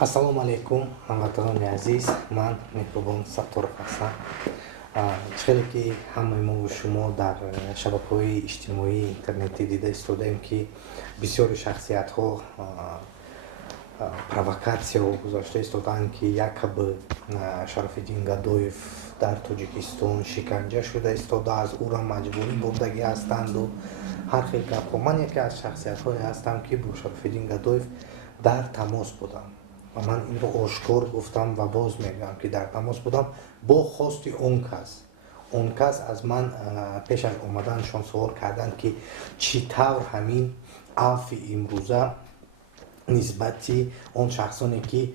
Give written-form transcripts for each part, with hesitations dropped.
Ассалому алейкум, ҳамватанони азиз. Ман меҳрубон Саттуров ҳастам. Хеле ки ҳамаи мо шумо дар шабакаҳои иҷтимоии интернетӣ дида истодаем, ки бисёри шахсиятҳо провокатсияҳо гузошта истоданд, ки якобы Шарафиддин Гадоев дар Тоҷикистон шиканҷа шуда истодааст, ӯро маҷбурӣ бурдагӣ ҳастанду ҳар хел гапҳо. Ман яке аз шахсиятҳое ҳастам, ки бо Шарафиддин Гадоев дар тамос будам ва ман инро ошкор гуфтам ва боз мегӯям, ки дар тамос будам бо хости он кас аз ман пеш аз омаданашон суол карданд, ки чӣ тавр ҳамин авфи имрӯза нисбати он шахсоне ки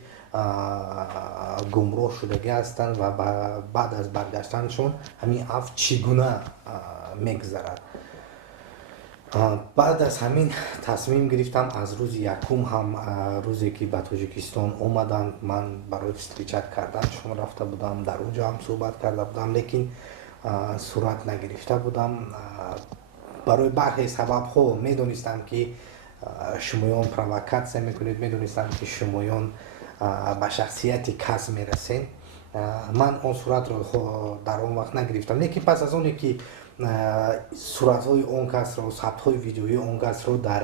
гумроҳ шудагӣ ҳастанд ва баъд аз баргаштанашон ҳамин авф чӣ гуна мегзарад. баъд аз ҳамин тасмим гирифтам аз рӯзи якум ҳам рӯзе ки ба Тоҷикистон омаданд, ман барои встречат карданашон рафта будам, дар онҷо ҳам суҳбат карда будам, лекин сурат нагирифта будам. Барои бархе сабабҳо медонистам, ки шумоён провокатсия мекунед, медонистам, ки шумоён ба шахсияти кас мерасед. Ман он суратро дар он вақт нагирифтам, лекин пас аз оне ки суратҳои он касро, сабтҳои видеои он касро дар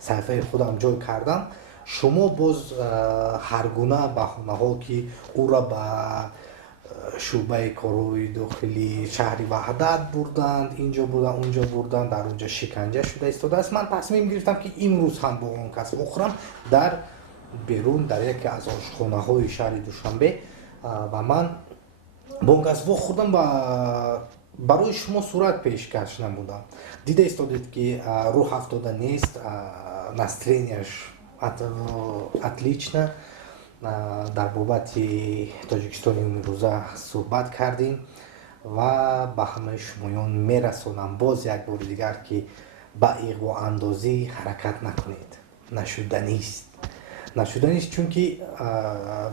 саҳифаи худам ҷой кардам, шумо боз ҳар гуна баҳонаҳо, ки ӯро ба шӯъбаи корҳои дохили шаҳри Ваҳдат бурданд, инҷо бурданд, онҷо бурданд, дар онҷо шиканҷа шуда истодааст. Ман тасмим гирифтам, ки имрӯз ҳам бо он кас вохӯрам дар берун, дар яке аз ошхонаҳои шаҳри Душанбе, ва ман бо он кас вохӯрдам ва барои шумо сурат пешкаш намудам. Дида истодед, ки рӯҳ афтода нест, настроенияш отлично. Дар бобати Тоҷикистони имрӯза суҳбат кардем ва ба ҳамаи шумоён мерасонам боз як бори дигар, ки ба иғвоандозӣ ҳаракат накунед. Нашуданист, чунки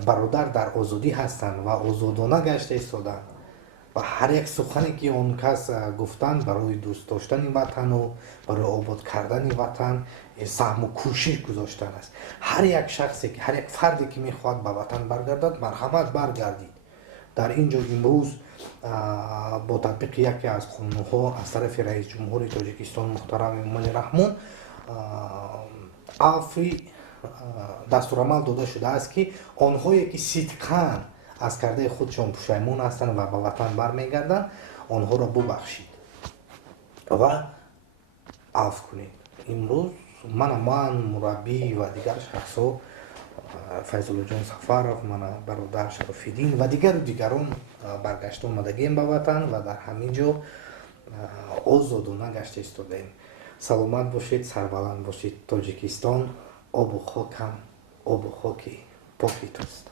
бародар дар озодӣ ҳастанд ва озодона гашта истоданд ва ҳар як сухане, ки он кас гуфтанд барои дӯст доштани ватану барои обод кардани ватан саҳму кӯшиш гузоштан аст. Ҳар як шахсе, ҳар як фарде, ки мехоҳад ба ватан баргардад, марҳамат баргардид. Дар ин ҷо имрӯз бо татбиқи яке аз қонунҳо аз тарафи раис ҷумҳури Тоҷикистон муҳтарам Эмомали Раҳмон авфи дастурамал дода шудааст, ки онҳое ки сидқан аз кардаи худшон пушаймон ҳастанд ва ба ватан бармегарданд, онҳоро бубахшид ва авф кунед. Имрӯз ман мураббӣ ва дигар шахсҳо, Файзуллоҷон Сафаров, мана бародар Шарафиддин ва дигарон баргашта омадагием ба ватан ва дар ҳамин ҷо озодона гашта истодаем. Саломат бошед, сарбаланд бошед. Тоҷикистон обу хокам, обу хоки поки туст.